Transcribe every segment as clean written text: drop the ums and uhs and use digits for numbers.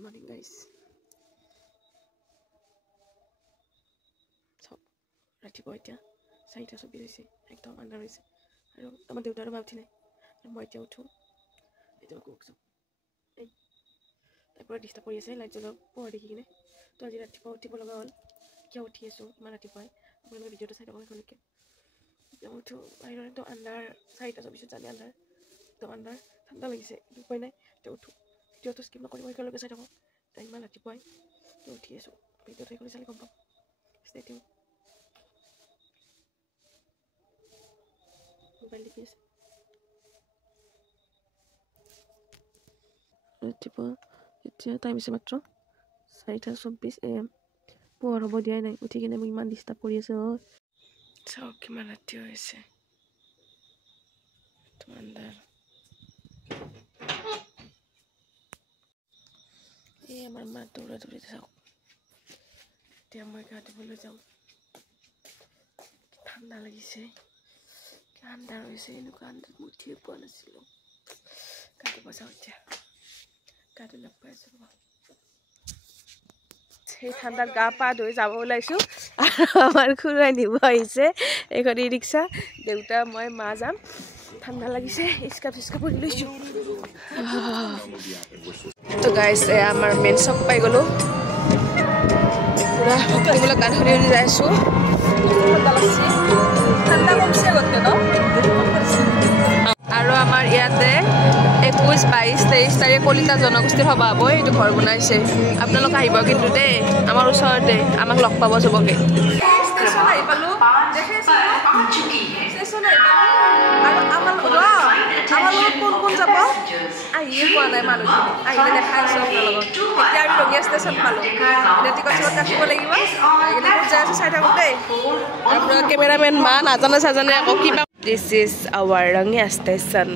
Good morning, guys. So, ৰাতিপুৱা এতিয়া 4:20 হৈছে একদম আন্ধাৰ হৈছে আৰু আমাৰ দেউতাৰো মা উঠিলে আৰু মই এতিয়া উঠো এইটো কওকচোন এই তাৰপৰা ডিষ্টাৰ্ব কৰি আছে লাইট জ্বলাওক পোহৰ দেখি কিনে তো আজি ৰাতিপুৱা উঠিব লগা হ'ল কিয় উঠি আছোঁ ইমান ৰাতিপুৱাই আপোনালোকে ভিডিঅ'টো চাই থাকক এখনলৈকে এতিয়া উঠো বাহিৰত একদম আন্ধাৰ 4:24 জানি আন্ধাৰ একদম আন্ধাৰ ঠাণ্ডা লাগিছে কিন্তু উপায় নাই এতিয়া উঠো ভিডিঅ'টো স্কিপ নকৰিব একেলগে চাই থাকক ইমান ৰাতিপুৱাই তো উঠি আছোঁ ভিডিঅ'টো একেলগে চালে গম পাম ষ্টে টিউন মোবাইল দেখি আছে ৰাতিপুৱা এতিয়া টাইম আছে মাত্ৰ 4:24 AM পোহৰ হ'ব দিয়াই নাই উঠি কিনে মোক ইমান ডিষ্টাৰ্ব কৰি আছে চাওক কিমান ৰাতি হৈছে আন্ধাৰ এই আমাৰ মা দৌৰা দৌৰিতে চাওক এতিয়া মই গা ধুবলৈ যাওঁ ঠাণ্ডা লাগিছে আন্ধাৰ হৈছে এনেকুৱা আন্ধাৰ মই উঠিয়ে পোৱা নাছিলোঁ গা ধুব যাওঁ এতিয়া গা ধুই লগ পাই আছোঁ সেই ঠাণ্ডাত গা পা ধুই যাব ওলাইছোঁ আৰু আমাৰ খুৰাই নিব আহিছে এখন ই ৰিক্সা দেউতা মই মা যাম ঠাণ্ডা লাগিছে স্কাৰ্ফ পৰি লৈছোঁ তো গাইছ আমাৰ মেইন চক পাই গ'লোঁ পুৰা ভক্তিমূলক গান শুনি শুনি যাই আছোঁ ঠাণ্ডা কমছে আগতকৈ ন আৰু আমাৰ ইয়াতে 21, 22, 23 তাৰিখে কলিতা জনগোষ্ঠীৰ সভা হ'ব এইটো ঘৰ বনাইছে আপোনালোক আহিব কিন্তু দেই আমাৰ ওচৰতে আমাক লগ পাব চবকে ষ্টেচন আহি পালোঁ ষ্টেচন আহি পালোঁ আৰু আমাৰ লগত কোন যাব আহিয়ে পোৱা নাই মানুহখিনি আহিলে দেখাই আছোঁ আপোনাৰ লগত এতিয়া আমি ৰঙিয়া ষ্টেচন পালোঁ এতিয়া টিকট চিকট কাটিব লাগিব এইখিনি ক'ত যাই আছোঁ চাই থাকোঁ দেই আপোনাৰ কেমেৰামেন মা নাজানে চাজানে আকৌ কিবা this is our Rangia station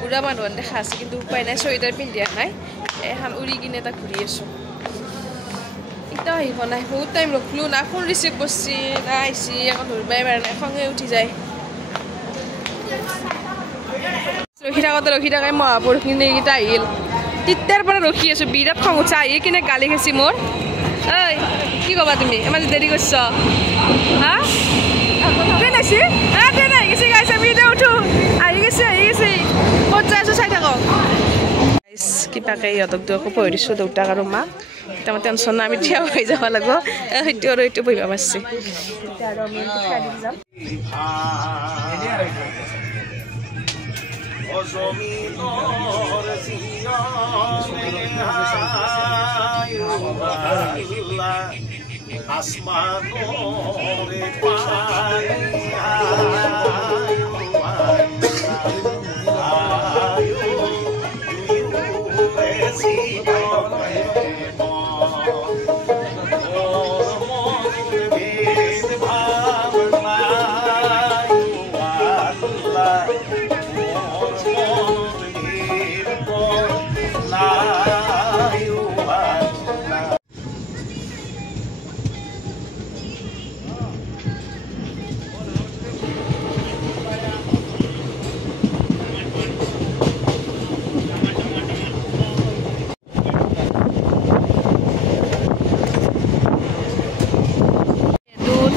বুঢ়া মানুহ দেখা আছে কিন্তু উপায় নাই চুৱেটাৰ পিন্ধিয়া নাই এখন উৰি কিনে তাক ঘূৰি আছোঁ এতিয়াও আহিব নাই বহুত টাইম ৰখিলোঁ না ফোন ৰিচিভ কৰিছে না আহিছে আকৌ ধৰিবই পাৰে নাই খঙে উঠি যায় ৰখি থাকাই মহাপুৰুষখিনিকেইটা আহিল তেতিয়াৰ পৰা ৰখি আছোঁ বিৰাট খং উঠছে আহি কিনে গালি খাইছে মোৰ ঐ কি ক'বা তুমি ইমান দেৰি কৰিছ হা ট্ৰেইন আহিছে ট্ৰেইন আহি গৈছে গাইছে আমি এতিয়া উঠো আহি গৈছে ক'ত যাই আছোঁ চাই থাকক কিবাকে ইহঁতক আকৌ পঢ়ি দিছোঁ দেউতাক আৰু মাক এতিয়া আমাৰ টেনশ্যন নাই আমি থিয় হৈ যাব লাগিব সেইটো আৰু এইটো পঢ়িব পাৰিছে এতিয়া আৰু আমি খাই দিম যাম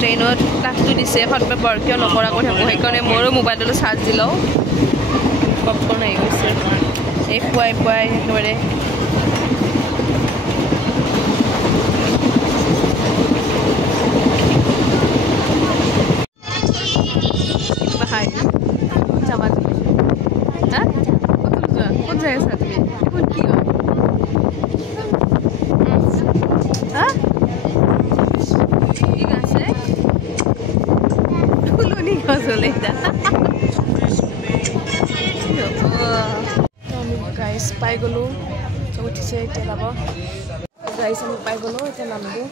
ট্ৰেইনত তাকটো দিছে সদায় বৰ কিয় নকৰাকৈ থাকোঁ সেইকাৰণে মোৰো মোবাইলটো চাৰ্জ দিলেও পপকৰ্ণ আহি গৈছে এই খুৱাই একেবাৰে যাবা তুমি হা ক'ত যাই আছা তুমি এখন কি হয় হা গাইজ পাই গ'লোঁ উঠিছে এতিয়া যাব গাইজ আমি পাই গ'লোঁ এতিয়া নামটো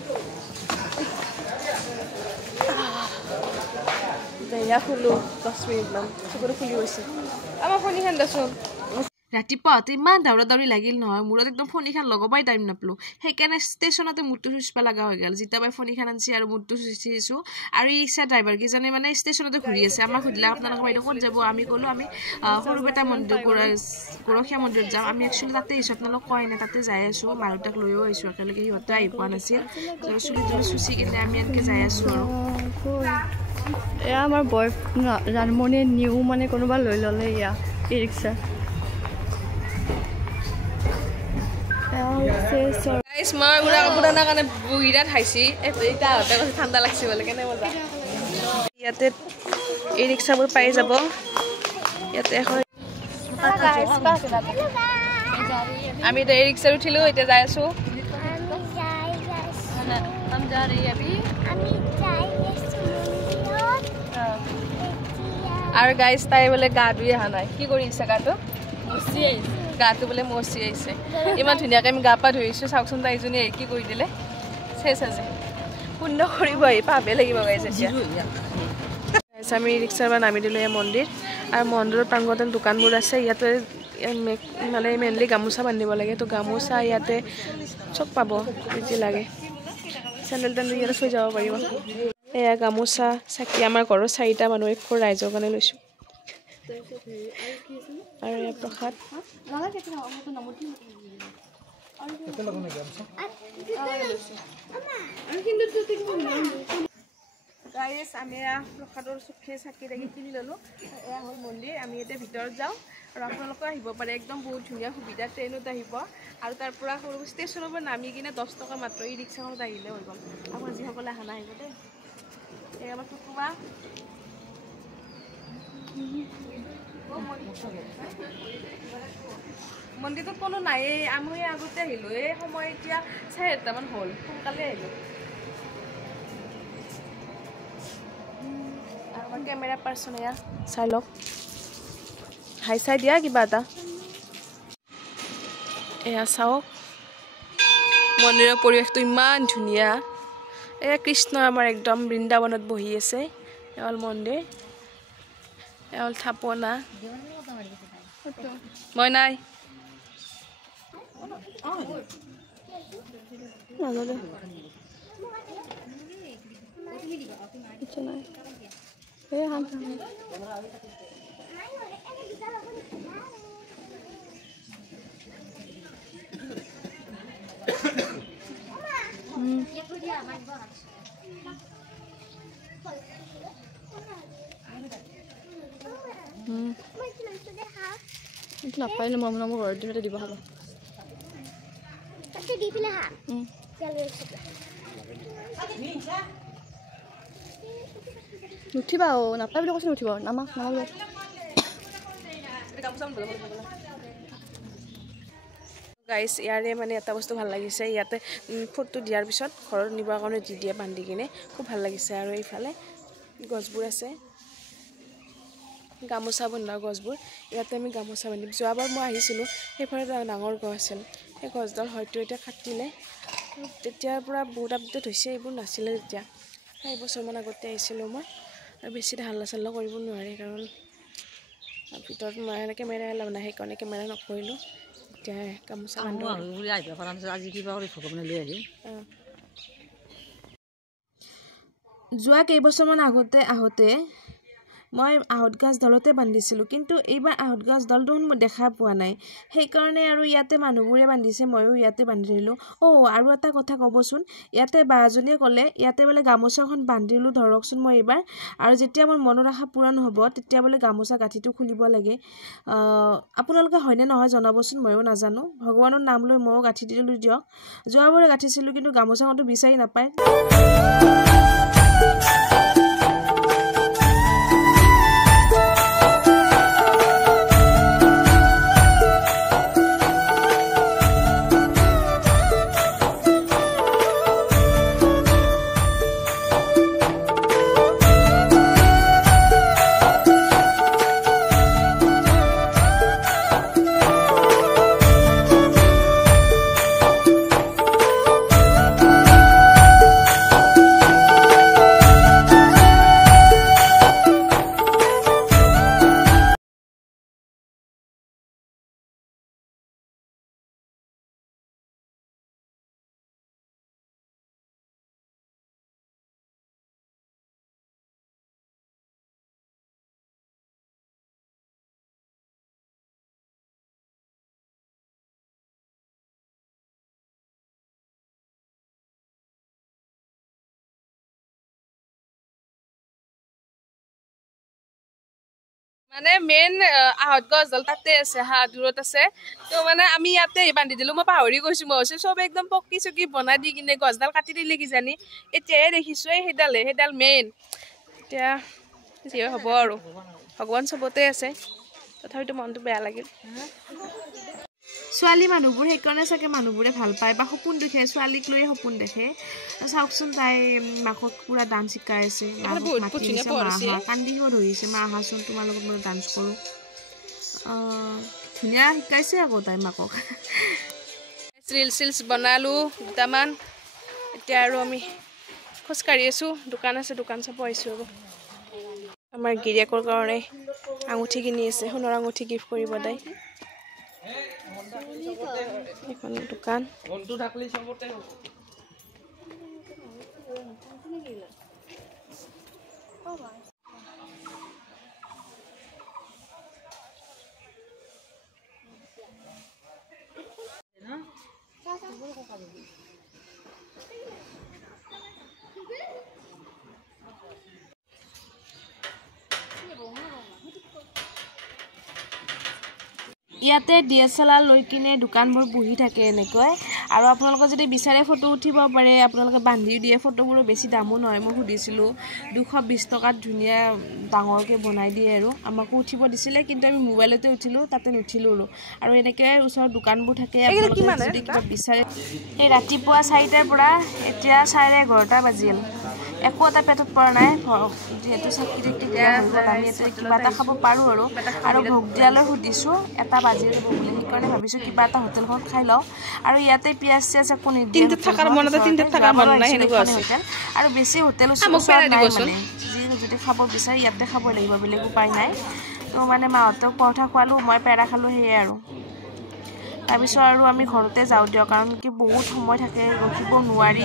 এয়া খুলোঁ 10 মিনিটমান চকুটো খুলি গৈছে আমাৰ ফোনখন দেচোন ৰাতিপুৱা ইমান দাউৰি লাগিল নহয় মূৰত একদম ফণিখান লগাবই টাইম নাপলো সেইকাৰণে ষ্টেচনতে মূৰটো চুচপা লগা হৈ গ'ল যেতিয়া মই ফণিখান আনছি আৰু মূৰটো চুচিছোঁ আৰু এই ৰিক্সা ড্ৰাইভাৰ কেইজনে মানে ষ্টেচনতে ঘূৰি আছে আমাক সুধিলে আপোনালোকৰ বাইদেউ ক'ত যাব আমি ক'লোঁ আমি সৰুপেটা মন্দিৰ গৰখীয়া মন্দিৰত যাম আমি একচুৱেলি তাতে আহিছোঁ আপোনালোক কয় নাই তাতে যাই আছোঁ মা দেউতাক লৈও আহিছোঁ একেলগে সিহঁতে আহি পোৱা নাছিল চুলিটো চুচি কিনে আমি এনেকৈ যাই আছোঁ আৰু এয়া আমাৰ বয় জানমণি নিউ মানে কোনোবা লৈ ল'লে এয়া ই ৰিক্সা মই উৰা কাপোৰ আনাৰ কাৰণে বিৰাট খাইছি এতিয়া আহোঁতে কৈছে ঠাণ্ডা লাগছি বোলে কেনে মজা ইয়াতে ই ৰিক্সাবোৰ পাই যাব ইয়াতে এখন আমি এতিয়া ই ৰিক্সাত উঠিলোঁ এতিয়া যাই আছোঁ আৰু গাইজ তাই বোলে গা ধুই অহা নাই কি কৰি আছে গাটো বোলে মচি আহিছে ইমান ধুনীয়াকৈ আমি গা পা ধুইছোঁ চাওকচোন তাইজনী আহি কি কৰি দিলে চেচ আছে শূন্য কৰিব আহি পাবে লাগিব গাইজ এতিয়া আমি ৰিক্সাৰ পৰা নামি দিলোঁ এই মন্দিৰ আৰু মন্দিৰৰ প্ৰাংগণত দোকানবোৰ আছে ইয়াতে মানে মেইনলি গামোচা বান্ধিব লাগে তো গামোচা ইয়াতে চব পাব যি লাগে চেণ্ডেল টেণ্ডেল ইয়াতে থৈ যাব পাৰিব এয়া গামোচা চাকি আমাৰ ঘৰৰ 4টা মানুহ একৰ ৰাইজৰ কাৰণে লৈছোঁ আৰু এয়া প্ৰসাদ গাইজ আমি প্ৰসাদৰ চুখে চাকি তাকি কিনি ল'লোঁ এয়া হ'ল মন্দিৰ আমি এতিয়া ভিতৰত যাওঁ আৰু আপোনালোকে আহিব পাৰে একদম বহুত ধুনীয়া সুবিধা ট্ৰেইনত আহিব আৰু তাৰ পৰা সৰু ষ্টেচনৰ পৰা নামি কিনে 10 টকা মাত্ৰ ই ৰিক্সাখনত আহিলে হৈ গ'ল আপোনাৰ যিসকলে অহা নাহিব দেই এই আমাৰ কুকুমা মন্দিৰটোত কোনো নায়েই আমি আগতে আহিলোঁ এই সময় এতিয়া 4:30মান হ'ল সোনকালে আহিলোঁ আৰু আমাৰ কেমেৰা পাৰ্চন এয়া চাই লওক হাই চাই দিয়া কিবা এটা এয়া চাওক মন্দিৰৰ পৰিৱেশটো ইমান ধুনীয়া এয়া কৃষ্ণ আমাৰ একদম বৃন্দাবনত বহি আছে এয়া হ'ল মন্দিৰ এয়া হ'ল থাপনা মই নাই নাপাইলে মই মোৰ ঘৰত দিমতে দিব হ'ব তাতে দি পিলে হা নুঠিবা নাপাই বুলি কৈছে নুঠিব নামাক গাইজ ইয়াৰে মানে এটা বস্তু ভাল লাগিছে ইয়াতে ফুটটো দিয়াৰ পিছত ঘৰত নিবৰ কাৰণে দি দিয়ে বান্ধি কিনে খুব ভাল লাগিছে আৰু এইফালে গছবোৰ আছে গামোচা বন্ধা গছবোৰ ইয়াতে আমি গামোচা বান্ধিম যোৱাবাৰ মই আহিছিলোঁ সেইফালে এটা ডাঙৰ গছ আছিল সেই গছডাল হয়তো এতিয়া কাটিলে তেতিয়াৰ পৰা বহুত আপডেট হৈছে এইবোৰ নাছিলে তেতিয়া 5 বছৰমান আগতে আহিছিলোঁ মই আৰু বেছি হাল্লা চাল্লা কৰিব নোৱাৰি কাৰণ ভিতৰত মই কেমেৰা এলাও নাই সেইকাৰণে কেমেৰা নকৰিলোঁ এতিয়া গামোচা আজি কিবা কৰি ভগৱানে লৈ আহিম যোৱা কেইবছৰমান আগতে আহোঁতে মই আহঁত গাছ দলতে বান্ধিছিলোঁ কিন্তু এইবাৰ আহঁত গাছ দল দেখোন মই দেখা পোৱা নাই সেইকাৰণে আৰু ইয়াতে মানুহবোৰে বান্ধিছে ময়ো ইয়াতে বান্ধি দিলোঁ আৰু এটা কথা ক'বচোন ইয়াতে বাজনীয়ে ক'লে ইয়াতে বোলে গামোচাখন বান্ধিলোঁ ধৰকচোন মই এইবাৰ আৰু যেতিয়া মোৰ মনৰ আশা পূৰণ হ'ব তেতিয়া বোলে গামোচা গাঁঠিটো খুলিব লাগে আপোনালোকে হয়নে নহয় জনাবচোন ময়ো নাজানো ভগৱানৰ নাম লৈ ময়ো গাঁঠি দিলোঁ দিয়ক যোৱাবাৰে গাঁঠিছিলোঁ কিন্তু গামোচাখনটো বিচাৰি নাপায় মানে মেইন আহত গছডাল তাতে আছে হা দূৰত আছে তো মানে আমি ইয়াতে বান্ধি দিলোঁ মই পাহৰি গৈছোঁ মই কৈছোঁ চব একদম পকি চকি বনাই দি কিনে গছডাল কাটি দিলে কিজানি এতিয়াহে দেখিছোঁ এই সেইডাল মেইন এতিয়া যি হ'ব আৰু ভগৱান চবতে আছে তথাপিতো মনটো বেয়া লাগিল ছোৱালী মানুহবোৰ সেইকাৰণে চাগে মানুহবোৰে ভাল পায় বা সপোন দেখে ছোৱালীক লৈয়ে সপোন দেখে চাওকচোন তাই মাকক পুৰা ডান্স শিকাই আছে কান্দিব ধৰিছে মা আহাচোন তোমাৰ লগত মই ডান্স কৰোঁ ধুনীয়া শিকাইছে আকৌ তাই মাকক ৰিলছ বনালোঁ দুটামান এতিয়া আৰু আমি খোজকাঢ়ি আছোঁ দোকান আছে দোকান চাব আহিছোঁ আৰু আমাৰ গিৰিয়েকৰ কাৰণে আঙুঠি কিনি আছে সোণৰ আঙুঠি গিফ্ট কৰিব তাই এখন দোকান ইয়াতে DSLR লৈ কিনে দোকানবোৰ বহি থাকে এনেকৈ আৰু আপোনালোকে যদি বিচাৰে ফটো উঠিব পাৰে আপোনালোকে বান্ধি দিয়ে ফটোবোৰো বেছি দামো নহয় মই সুধিছিলোঁ 220 টকাত ধুনীয়া ডাঙৰকৈ বনাই দিয়ে আৰু আমাকো উঠিব দিছিলে কিন্তু আমি মোবাইলতে উঠিলোঁ তাতে নুঠিলোঁ আৰু এনেকৈ ওচৰত দোকানবোৰ থাকে আপোনালোকে যদি কিবা বিচাৰে এই ৰাতিপুৱা 4টাৰ পৰা এতিয়া 11:30 বাজিল একো এটা পেটত পৰা নাই যিহেতু চাকৰি আমি এতিয়া কিবা এটা খাব পাৰোঁ আৰু ভোগ দিয়ালৈ সুধিছোঁ এটা বাজি যাব বুলি সেইকাৰণে ভাবিছোঁ কিবা এটা হোটেলখন খাই লওঁ আৰু ইয়াতে পিঁয়াজ চিয়াজ একো নিদিয়ে আৰু বেছি হোটেল মানে যি যদি খাব বিচাৰে ইয়াতে খাব লাগিব বেলেগ উপায় নাই তো মানে মাহঁতক পৰঠা খোৱালোঁ মই পেৰা খালোঁ সেয়াই আৰু তাৰপিছত আৰু আমি ঘৰতে যাওঁ দিয়ক কাৰণ কি বহুত সময় থাকে ৰখিব নোৱাৰি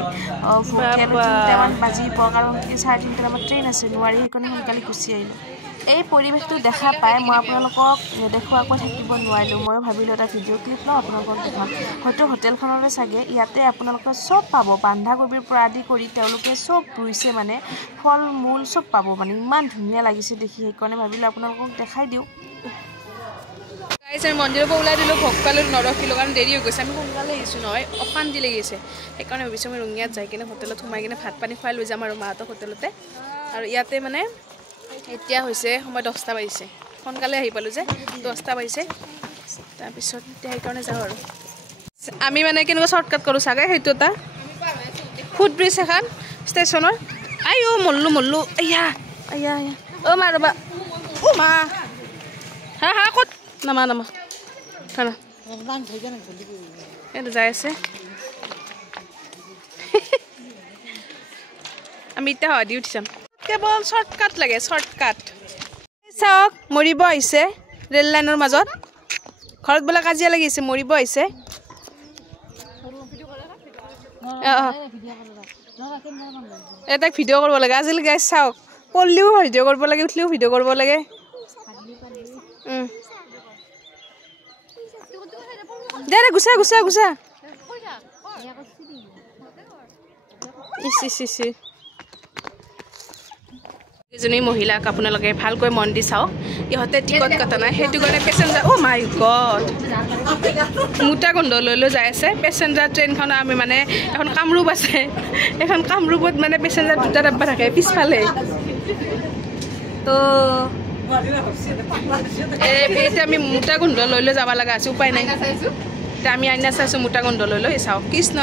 ভোকে 3টামান বাজিব কাৰণ কি 3:30 ট্ৰেইন আছে নোৱাৰি সেইকাৰণে সোনকালে গুচি আহিলোঁ এই পৰিৱেশটো দেখা পাই মই আপোনালোকক নেদেখুৱাকৈ থাকিব নোৱাৰিলোঁ মই ভাবিলোঁ এটা ভিডিঅ' ক্লিপ লওঁ আপোনালোকক দেখাম হয়তো হোটেলখনলৈ চাগে ইয়াতে আপোনালোকে চব পাব বন্ধাকবিৰ পৰা আদি কৰি তেওঁলোকে চব ৰুইছে মানে ফল মূল চব পাব মানে ইমান ধুনীয়া লাগিছে দেখি সেইকাৰণে ভাবিলোঁ আপোনালোকক দেখাই দিওঁ মন্দিৰৰ পৰা ওলাই দিলোঁ ভোগ পালোঁ নৰখিলোঁ কাৰণ দেৰি হৈ গৈছে আমি সোনকালে আহিছোঁ নহয় অশান্তি লাগিছে সেইকাৰণে ভাবিছোঁ আমি ৰঙিয়াত যাই কিনে হোটেলত সোমাই কিনে ভাত পানী খুৱাই লৈ যাম আৰু মাহঁতক হোটেলতে আৰু ইয়াতে মানে এতিয়া হৈছে সময় 10টা বাজিছে সোনকালে আহি পালোঁ যে 10টা বাজিছে তাৰপিছত এতিয়া সেইকাৰণে যাওঁ আৰু আমি মানে কেনেকুৱা শ্বৰ্টকাট কৰোঁ চাগে সেইটো এটা ফুট ব্ৰিজ এখন ষ্টেচনৰ মল্লো আয়া অ' মা ৰ'বা অ' মা হা ক'ত নামা এইটো যাই আছে আমি এতিয়া দি উঠি যাম কেৱল শ্বৰ্টকাট লাগে শ্বৰ্টকাট চাওক মৰিব আহিছে ৰেল লাইনৰ মাজত ঘৰত বোলে কাজিয়া লাগিছে মৰিব আহিছে তাক ভিডিঅ' কৰিব লাগে আজিকালি গাইজ চাওক পঢ়িলেও ভিডিঅ' কৰিব লাগে উঠিলেও ভিডিঅ' কৰিব লাগে দে গুচা এজনী মহিলাক আপোনালোকে ভালকৈ মন দি চাওক ইহঁতে টিকট কটা নাই সেইটো কাৰণে পেচেঞ্জাৰ অ' মাই গড মোটা গোন্ধ লৈ যাই আছে পেচেঞ্জাৰ ট্ৰেইনখন আমি মানে এখন কামৰূপ আছে এখন কামৰূপত মানে পেচেঞ্জাৰ 2টা ডাব্বা থাকে পিছফালে তো এতিয়া আমি মোটা গোন্ধ লৈ যাব লগা আছে উপায় নাই এতিয়া আমি আইনা চাইছোঁ মোটা গোন্ধ লৈ চাওক কৃষ্ণ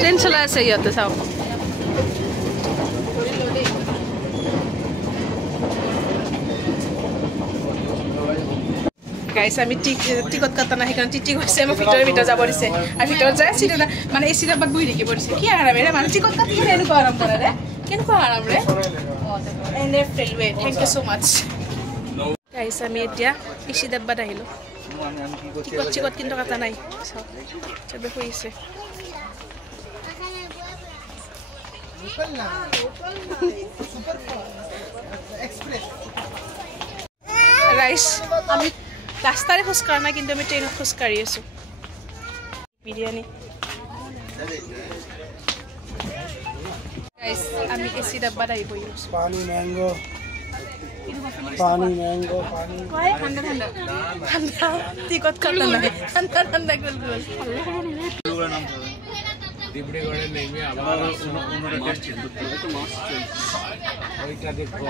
ট্ৰেইন চলাই আছে ইয়াতে চাওক গাইছে আমি টিকট কটা নাই সেইকাৰণে টিটি গৈছে মোক ভিতৰত যাব দিছে আৰু ভিতৰত যায় চিট এটা মানে এই চিট এটাত বহি থাকিব দিছে কি আৰাম ৰে মানে টিকট কাটি এনেকুৱা আৰাম কৰে ৰে কেনেকুৱা আৰাম ৰে NF Railway thank you so much গাইছে আমি এতিয়া ইচি ডাব্বাত আহিলোঁ টিকট কিন্তু কটা নাই চবে শুইছে ৰাইচ আমি ৰাস্তাৰে খোজকাঢ়া নাই কিন্তু আমি ট্ৰেইনত খোজকাঢ়ি আছোঁ বিৰিয়ানী গাইছ আমি এচি ডাব্বাত আহি পৰি আছোঁ पानी मैंगो पानी ঠাণ্ডা ঠাণ্ডা ঠাণ্ডা টিকট কাটা নাই ঠাণ্ডা ঠাণ্ডা গুলগুল ডিব্ৰুগড়ে নেমে আবাৰ ওইটা দেখো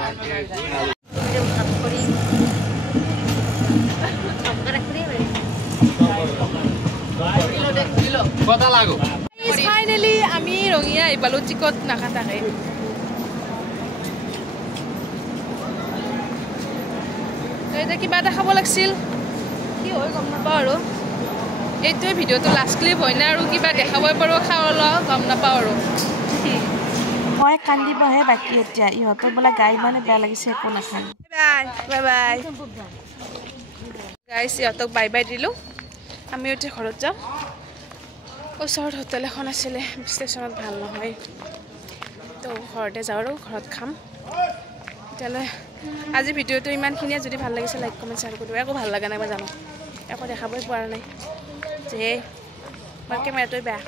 কথা লাগো ফাইনেলি আমি ৰঙিয়া আহি পালোঁ টিকট নাকাটাকে এতিয়া কিবা এটা খাব লাগিছিল কি হয় গম নাপাওঁ আৰু এইটোৱে ভিডিঅ'টো লাষ্ট ক্লিপ হয় না আৰু কিবা দেখাবই পাৰোঁ খাওঁ গম নাপাওঁ আৰু মই কান্দিবহে বাকী এতিয়া ইহঁতৰ বোলে গা ইমানে বেয়া লাগিছে একো নাখায় বাই বাই গাইছ ইহঁতক বাই বাই দিলোঁ আমি এতিয়া ঘৰত যাম ওচৰত হোটেল এখন আছিলে ষ্টেচনত ভাল নহয় তো ঘৰতে যাওঁ আৰু ঘৰত খাম তেতিয়াহ'লে আজি ভিডিঅ'টো ইমানখিনিয়ে যদি ভাল লাগিছে লাইক কমেণ্ট শ্বেয়াৰ কৰিব একো ভাল লগা নাই মই জানো একো দেখাবই পৰা নাই যে মোৰ কেমেৰাটোৱে বেয়া